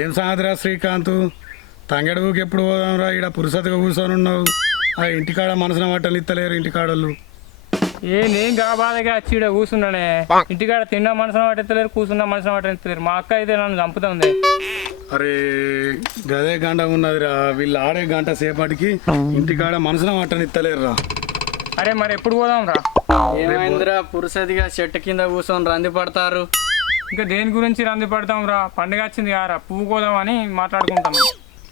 ఏం సాగదురా శ్రీకాంత్, తంగెడుగుకి ఎప్పుడు పోదాంరా? ఇక్కడ పురుసతిగా కూర్చొని ఉన్నావు. ఆ ఇంటికాడ మనసున మట్టలు ఇత్తలేరు ఇంటికాడలు. నేను బాధగా వచ్చి ఇక్కడ కూర్చున్నానే. ఇంటికాడ తిన్నా మనసున పట్టెత్తలేరు, కూర్చున్నా మనసున పట్టెత్తలేరు. మా అక్క అయితే నన్ను చంపుతుంది. అరే గదే గంట ఉన్నదిరా, వీళ్ళు ఆడే గంట సేపటికి ఇంటికాడ మనసున మట్టని ఇత్తలేరురా. అరే మరి ఎప్పుడు పోదాం రా? ఏమైందిరా పురుసతిగా చెట్టు కింద కూర్చొని రంది పడతారు? ఇంకా దేని గురించి రంది పడతాం రా? పండుగ వచ్చింది కారా, పువ్వు కోదామని మాట్లాడుకుంటాం.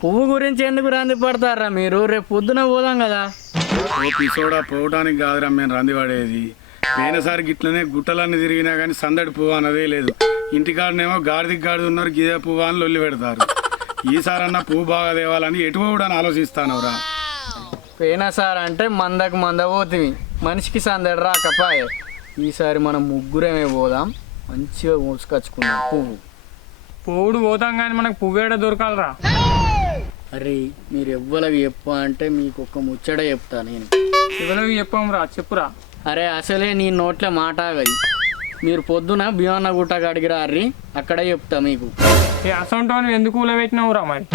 పువ్వు గురించి ఎందుకు రంది పడతారా మీరు? రేపు పొద్దున పోదాం కదా. పిసోడా పోవడానికి కాదురా మేము రంది పడేది. పోయినసారి గిట్లనే గుట్టలన్నీ తిరిగినా కానీ సందడి పువ్వు అన్నదే లేదు. ఇంటికాడనేమో గాడిదికి గాడిద ఉన్నారు, గిదే పువ్వు అని లొల్లి పెడతారు. ఈసారన్నా పువ్వు బాగా తేవాలని ఎటు పోవడానికి ఆలోచిస్తానవరా. పోయినసారి అంటే మందకు మంద పోతుంది, మనిషికి సందడి రాకపాయే. ఈసారి మనం ముగ్గురమే పోదాం, మంచిగా మోసుకొచ్చుకుందాం పువ్వు. పువ్వుడు పోతాం కానీ మనకు పువ్వు ఏడ దొరకాలరా? అరే మీరు ఎవ్వలవి చెప్పు అంటే మీకు ఒక ముచ్చట చెప్తా నేను. ఎవరికి చెప్పాం రా, చెప్పురా. అరే అసలే నీ నోట్ల మాట ఆగది. మీరు పొద్దున భీమన్న గుట్ట కాడికి రారి, అక్కడే చెప్తా మీకు. ఏ అసంటోని ఎందుకు ఊలబెట్టినావు రా మరి?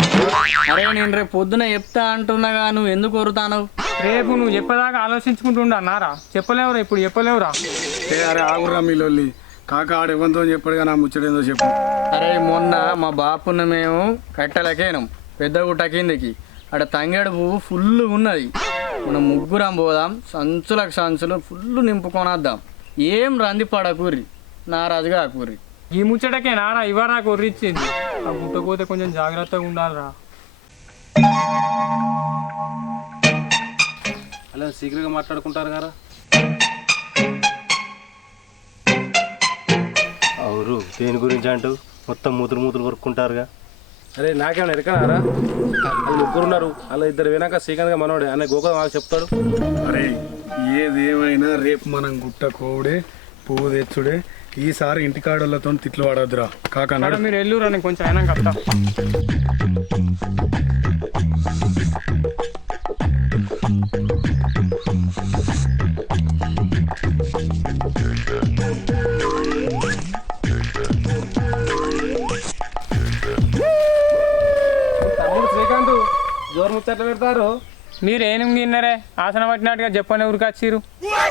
అరే నేను రేపు పొద్దున చెప్తా అంటున్నాగా, నువ్వు ఎందుకు కొరుతాను? రేపు నువ్వు చెప్పేదాకా ఆలోచించుకుంటుండా నారా? చెప్పలేవురా, ఇప్పుడు చెప్పలేవురా. అరే ఆగురా మీ లొల్లి. కాక ఆడు ఇవ్వంతో చెప్పడుగా నా ముచ్చటేందో చెప్పు. అరే మొన్న మా బాపున్న మేము కట్టెలకేనాం పెద్ద గుట్ట కిందకి. అక్కడ తంగేడు పువ్వు ఫుల్ ఉన్నది. మనం ముగ్గురం పోదాం, సంచులకు సంచులు ఫుల్ నింపుకొనొద్దాం. ఏం రంది పడకూరి, నారాజుగా ఆకూరి. ఈ ముచ్చటకే నారా ఇవ్వరా కొర్రిచ్చింది. ఆ గుట్టపోతే కొంచెం జాగ్రత్తగా ఉండాలిరా. అలా సీక్రెట్గా మాట్లాడుకుంటారు కదా. అవురు దేని గురించి అంటూ మొత్తం మూతులు కొరుక్కుంటారుగా. అరే నాకేమైనా ఎరకనారా? వాళ్ళు ముగ్గురు ఉన్నారు, అలా ఇద్దరు వినాక శ్రీకాంత్గా మనోడే అనే గోకులం వాళ్ళకి చెప్తాడు. అరే ఏదేమైనా రేపు మనం గుట్ట కోవుడే పువ్వు తెచ్చుడే. ఈసారి ఇంటికాడలతో తిట్లు పడద్దురా కాక. మీరు ఎల్లురా, నేను కొంచెం అయినా కట్టా. తమ్ముడు శ్రీకాంత్ జోరు ముచ్చట్లు పెడతారు. మీరు ఏం తిన్నారే? ఆసన పట్టినట్టుగా చెప్పని ఊరికి వచ్చిర్రు.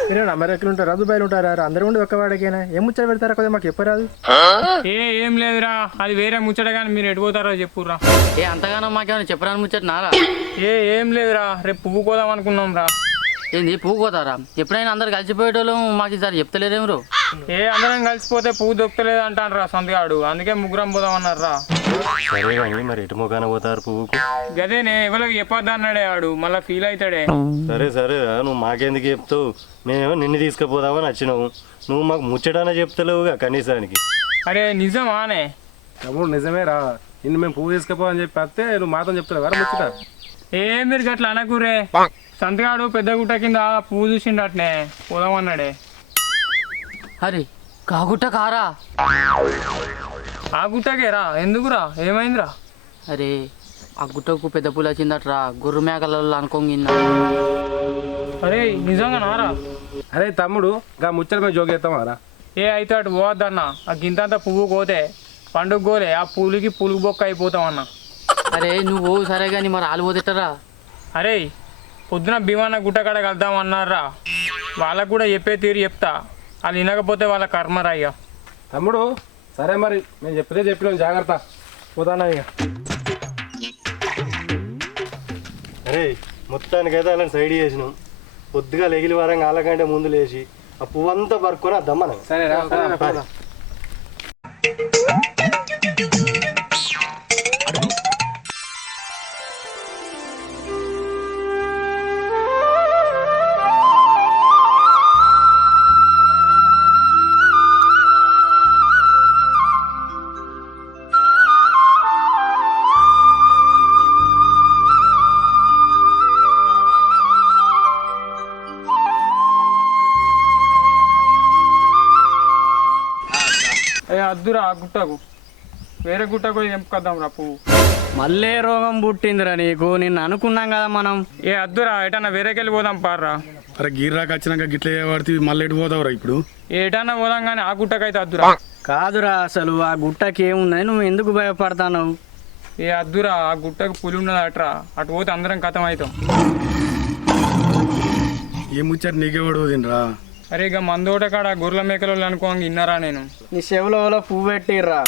మీరు అమెరికలు ఉంటారు, దుబాయ్లు ఉంటారా? అందరూ ఉండి ఒక్క వాడికేనా? ఏం ముచ్చట పెడతారా కదా, మాకు చెప్పరాదు. ఏం లేదురా, అది వేరే ముచ్చట. కానీ మీరు ఎడిపోతారో చెప్పుర్రా. అంతగానో మాకేమైనా చెప్పరాని ముచ్చట నారా? ఏం లేదురా, రేపు పువ్వు కోదాం అనుకున్నాం రా. ఏంది పువ్వు కోతారా? ఎప్పుడైనా అందరు కలిసిపోయేటోళ్ళు మాకు ఈసారి చెప్తలేరేమరు? అందరం కలిసిపోతే పువ్వు దొక్కలేదు అంటాను రా సంతగాడు. అందుకే ముగ్గురం పోదాం అన్నారు రా. సరే కానీ మరి ఎటు మొగాన పోతారు పువ్వుకు? గదేనే ఎవరికి చెప్పొద్దు అన్నాడే వాడు, మళ్ళీ ఫీల్ అవుతాడే. సరే నువ్వు మాకెందుకు చెప్తావు? మేము నిన్ను తీసుకుపోదామని వచ్చినావు, నువ్వు మాకు ముచ్చటానే చెప్తలేవుగా కనీసానికి. అరే నిజమానే? తమ్ముడు నిజమే రా, నిన్ను మేము పువ్వు తీసుకుపోవని చెప్పి వస్తే నువ్వు మాతో చెప్తావు వర ముచ్చట. మీరు గట్ల అనకూరే. సంతగాడు పెద్ద గుట్ట కింద పువ్వు చూసిండు అట్నే పోదామన్నాడే. అరే కాగుట్ట కారా? ఆ గుట్టకేరా? ఎందుకురా, ఏమైందిరా? అరే ఆ గుట్టకు పెద్ద పూల వచ్చిందట్రా, గుర్రు మేకలలో అనుకోంగిందా? అరే నిజంగా నారా? అరే తమ్ముడు గా ముచ్చట మేము జోగేస్తామారా? అయితే అటు పోవద్దన్నా. ఆ గింతంతా పువ్వు కోతే పండుగ గోలే, ఆ పూలుకి పులుగు బొక్క అయిపోతామన్నా. అరే నువ్వు సరే కానీ మరి ఆలు పోతేటరా? అరే పొద్దున భీమన్న గుట్టకాడ కలుద్దామన్నారా. వాళ్ళకు కూడా చెప్పే తీరు చెప్తా, వాళ్ళు వినకపోతే వాళ్ళ కర్మరా. ఇక తమ్ముడు సరే మరి, మేము చెప్పినాం జాగ్రత్త, పోతానా ఇక. అరే మొత్తానికైతే అలా సైడ్ చేసినాం. పొద్దుగా లెగిలి వారంగా వాళ్ళకంటే ముందు లేచి ఆ పువ్వంతా పరుక్కొని వద్దాం మనం. సరే రా. అద్దురా ఆ గుట్టకు, వేరే గుట్టకు ఎంపుకొద్దాం రా పువ్వు. మళ్ళీ రోగం పుట్టిందిరా నీకు, నిన్ను అనుకున్నాం కదా మనం. అద్దురా ఎటన్నా వేరేకెళ్ళి పోదాం పార్రా. అరే గీర్రాకి వచ్చినాక గిట్ల పడితే మళ్ళీ ఎటు పోతావురా ఇప్పుడు? ఏటన్నా పోదాం కానీ ఆ గుట్టకైతే అద్దురా. కాదురా, అసలు ఆ గుట్టకి ఏముందని నువ్వు ఎందుకు భయపడతావు? ఏ అద్దురా ఆ గుట్టకు పులి ఉన్నది అట్రా అటు పోతే అందరం కథం అవుతాం. ఏ ముచ్చట నీకెవడు తినరా? అరే ఇక మందోట కాడ గొర్రెల మేకలు అనుకోండి ఇన్నారా నేను. నీ చెవులో పువ్వు పెట్టిర్రా,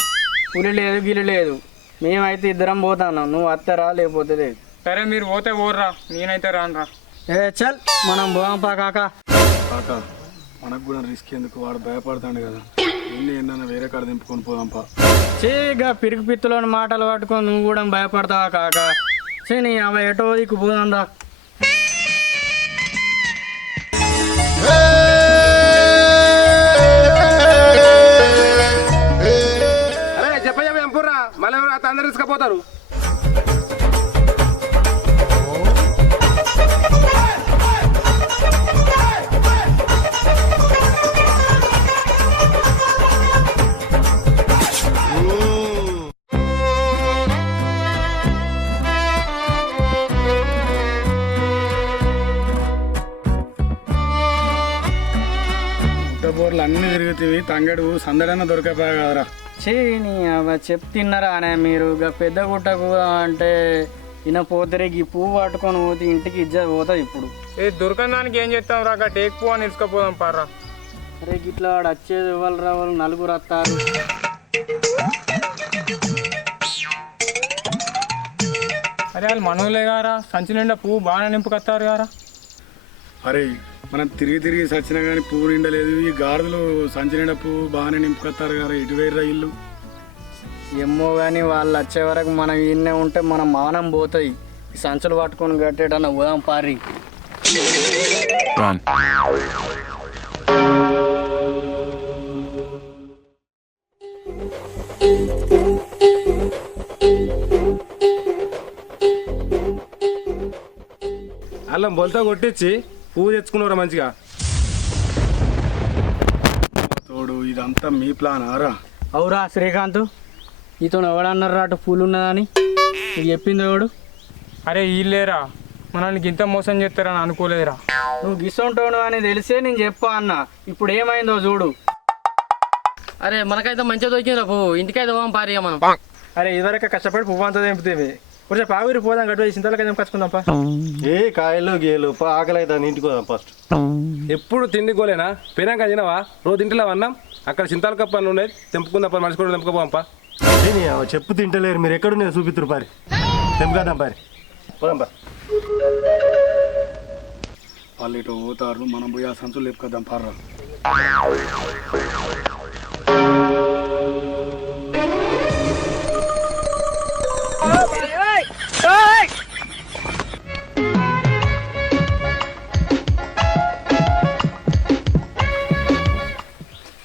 పులి లేదు గిలి లేదు. మేమైతే ఇద్దరం పోతాను, నువ్వు అత్తరా లేకపోతే లేదు. సరే మీరు పోతే పోర్రా, నేనైతే రానురా. ఏ చల్ మనం పోదాంపా కాకా. కాక మనకు కూడా రిస్క్ ఎందుకు, వాడు భయపడతాడు కదా. ఎన్ని ఎన్న వేరే కాడ దింపుకొని పోదాంపా. చేగా పిరికి పిత్తులోని మాటలు పట్టుకొని నువ్వు కూడా భయపడతావా కాకా? చే నీ అవ ఎటో దిక్కు పోదాందా. అరే చెప్పయ్యా ఎంపుర్రా, మళ్ళీ ఎవరు అందరు తీసుకుపోతారు. బోర్లు అన్ని తిరుగుతాయి, తంగడు సందడన్నా దొరకపోయా కదరా. చే నీ అవ చెప్తున్నారా అనే మీరు ఇక పెద్ద గుట్టకు అంటే ఈయన పోతే ఈ పువ్వు పట్టుకొని పోతే ఇంటికి ఇజ్జత్ పోతుంది. ఇప్పుడు ఏ దొరకని దానికి ఏం చేస్తాం రా, టేక్ పో అని ఇసుకపోదాం పారా. అరే గిట్లా వాడు వచ్చేది ఇవ్వాలి రావాలి, నలుగురు వస్తారు. అరే వాళ్ళు మనోలే గారా, సంచి నిండా పువ్వు బాగానే నింపుకొస్తారు గారా. అరే మనం తిరిగి తిరిగి సచ్చినా కానీ పువ్వు నిండలేదు. ఈ గాడిదలు సంచి నిండా పువ్వు బాగానే నింపుకొస్తారు కదా, ఇటు వేర్రా ఇల్లు. ఏమో కానీ వాళ్ళు వచ్చే వరకు మనం ఈయనే ఉంటే మన మానం పోతుంది. ఈ సంచులు పట్టుకొని కట్టేటన్నా పోదాం పారి. అల్లం బొలతో కొట్టించి పువ్వు తెచ్చుకున్నారా మంచిగా. తోడు ఇదంతా మీ ప్లాన్ ఆరా? అవురా శ్రీకాంత్, నీతో ఎవడన్నారు అటు పూలు ఉన్నదని నీకు చెప్పింది ఎవడు? అరే వీళ్ళేరా, మనల్ని ఇంత మోసం చేస్తారని అనుకోలేదురా. నువ్వు గిసొంటావు అని తెలిసే నేను చెప్పా అన్న. ఇప్పుడు ఏమైందో చూడు. అరే మనకైతే మంచిగా దొరికిందిరా పువ్వు, ఇంటికైతే పోదాం పారిగా మనం. అరే ఇదివరకు కష్టపడి పువ్వు అంతా తెంపుతేవి, కొంచెం పావురి పోదాం గట్టు చింతలకి తెంపుకొచ్చుకుందాంపా. ఏ కాయలు గేలు ఆకలి అయితే ఇంటికి పోదాం ఫస్ట్. ఎప్పుడు తిండి గోలేనా, పోయినాక తినవా? రోజు ఇంటిలో అన్నాం, అక్కడ చింతాల కప్ప అని ఉన్నాయి, తెంపుకుందాం పని, మనిషి కూడా తెంపుకోపోంపా. చెప్పు తింటలేరు మీరు, ఎక్కడున్నాయో చూపిస్తారు పారి, తెంపుకదాం పారి, పోదాం పా. వాళ్ళు ఇటు పోతారు, మనం పోయి ఆ సంచులు లేపుకొద్దాం పార్రా.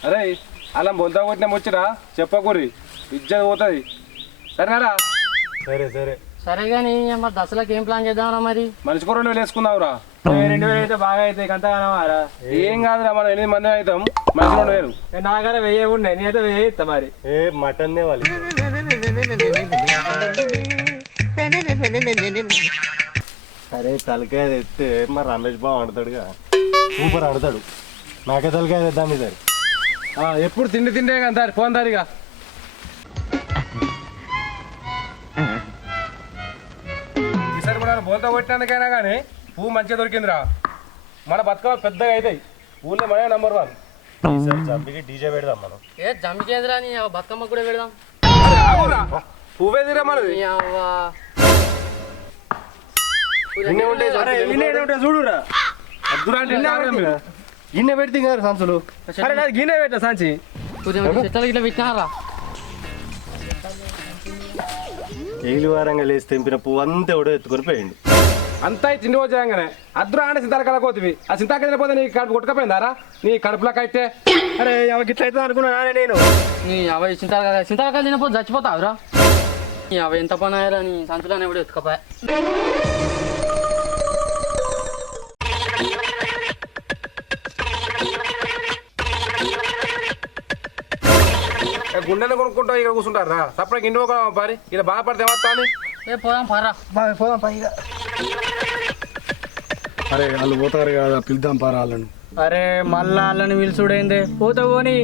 అరే అలా బొంత కొట్టిన వచ్చిరా చెప్పకూరి, ఇజ్జత్ పోతుంది. సరేనారా? సరే సరే సరే కానీ మరి దసరాకి ఏం ప్లాన్ చేద్దాంరా మరి? మనిషి కూడా 2,000 వేసుకుందావురా. 2000 అయితే బాగా అవుతాయి, అంతగానమారా. ఏం కాదురా, మనం 8 మంది అవుతాం, మనిషి 2,000. నాకన్నా 1000 ఉన్నాయి, నేనైతే 1000 ఇస్తా మరి. ఏ మటన్ వాళ్ళు. సరే తలకాయ తెస్తే మరి రమేష్ బాబు ఆడతాడుగా, సూపర్ ఆడతాడు. నాకే తలకాయ తెద్దాం ఇద్దరు. ఎప్పుడు తిండి తిండే కానీ ఫోన్ దారిగా. ఈసారి కూడా బోల్తా కొట్టినందుకైనా కానీ పువ్వు మంచిగా దొరికిందిరా. మన బతుకమ్మ పెద్దగా అవుతాయి, ఊళ్ళో మనమే నంబర్ 1. ఈసారి జంపికి డీజే పెడదాం మనం. ఏ జమ్మికేంద్రా నీ బతుకమ్మ కూడా పెడదాం. పువ్వే తీరా మనది. నీ అవ్వ. చూడురా, అద్దురా అంటే మీరు. గిన్నె పెడితే గారు సంచులు. అరే నాది గిన్నె పెట్టా సంచి. చెట్ల గిట్ల పెట్టినారా? ఏలి వారంగా లేచి తెంపిన పువ్వు అంతా ఎవడో ఎత్తుకొని పోయిండు. అంతా ఈ తిండి వచ్చాగానే అద్దురా అంటే సింతాల కలకోతివి. ఆ సింతాకి వెళ్ళిపోతే నీ కడుపు కొట్టుకపోయిందారా, నీ కడుపులో కట్టే. అరే గిట్ల అయితే అనుకున్నా నేను. నీ అవ చింతకాయలు తినపోతే చచ్చిపోతావురా. నీ అవ ఎంత పని అయ్యారా, నీ సంచులోనే కూడా ఎత్తుకపోయా. గుండెలు కొనుక్కుంటా ఇక్కడ కూర్చుంటారా, సపరేట్ ఇంటి ఒక పారి ఇలా బాధపడితే ఏమవుతా అని. ఏ పోదాం పారా. పోదాం పైగా. అరే వాళ్ళు పోతారు కదా, పిలుద్దాం పారా వాళ్ళను. అరే మళ్ళా వాళ్ళని పిలుచుడైందే, పోతా పోని.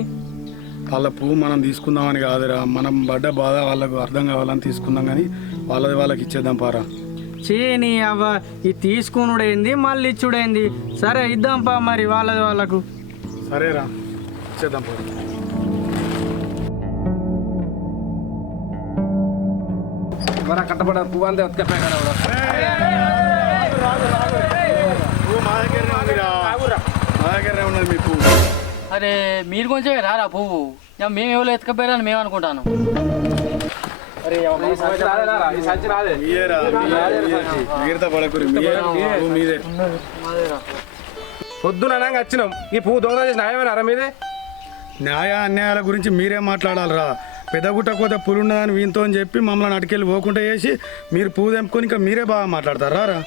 వాళ్ళ పువ్వు మనం తీసుకుందామని కాదురా, మనం పడ్డ బాధ వాళ్ళకు అర్థం కావాలని తీసుకుందాం, కానీ వాళ్ళది వాళ్ళకి ఇచ్చేద్దాం పారా. నీ అవ్వ ఈ తీసుకునుడేంది మళ్ళీ ఇచ్చుడేంది. సరే ఇద్దాంపా మరి వాళ్ళది వాళ్ళకు. సరేరా, ఇచ్చేద్దాం పారా. మన కట్టబడ పువ్వు అంతే ఉతకపోయి కదా పువ్వు మా దగ్గరనే ఉందిరా, మా దగ్గరనే ఉన్నది మీ పువ్వు. అరే మీరు కొంచెం రారా పువ్వు, మేము ఎవరో ఎత్తుకపోయారని మేము అనుకుంటాను. ఈ సంచి రాదే మీయేరా, మిగతా పడకురి, పువ్వు మీదే. పొద్దున వచ్చినాం, ఈ పువ్వు దొంగ చేసిన న్యాయమేనా మీదే? న్యాయ అన్యాయాల గురించి మీరే మాట్లాడాలరా. పెద్దగుట్ట కోత పులు ఉన్నదని వీంతో అని చెప్పి మమ్మల్ని అటుకెళ్ళి పోకుండా చేసి మీరు పువ్వు తెంపుకొని ఇంకా మీరే బాగా మాట్లాడతారా రా.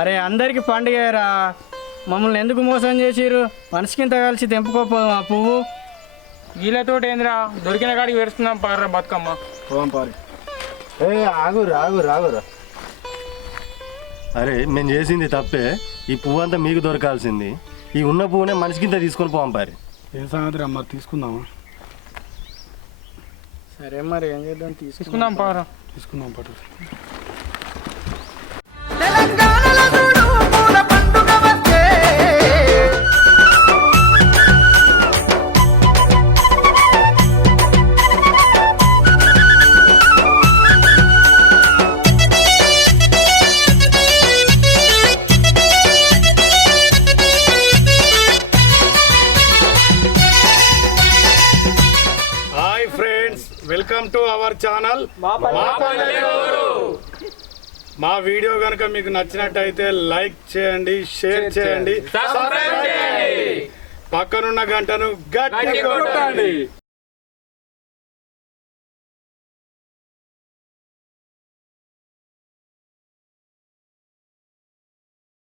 అరే అందరికి పండుగరా, మమ్మల్ని ఎందుకు మోసం చేసిర్రు? మనిషికింత కలిసి తెంపుకోపోదాం ఆ పువ్వు. వీళ్ళతో ఏందిరా, దొరికిన కాడికి వేస్తున్నాం పారా బతుకమ్మ. పోదాం పారి. ఆగురా అరే మేము చేసింది తప్పే. ఈ పువ్వు అంతా మీకు దొరకాల్సింది. ఈ ఉన్న పువ్వునే మనిషికింత తీసుకొని పోం పారి. ఏం సంగతి రా, మరి తీసుకుందామా? సరే మరి ఏం చేద్దాం, తీసుకుందాం పారా. తీసుకుందాం పట్టు. Hi friends, welcome to our channel. మా వీడియో కనుక మీకు నచ్చినట్టయితే లైక్ చేయండి, షేర్ చేయండి, పక్కనున్న గంటను గట్టిగా కొట్టండి.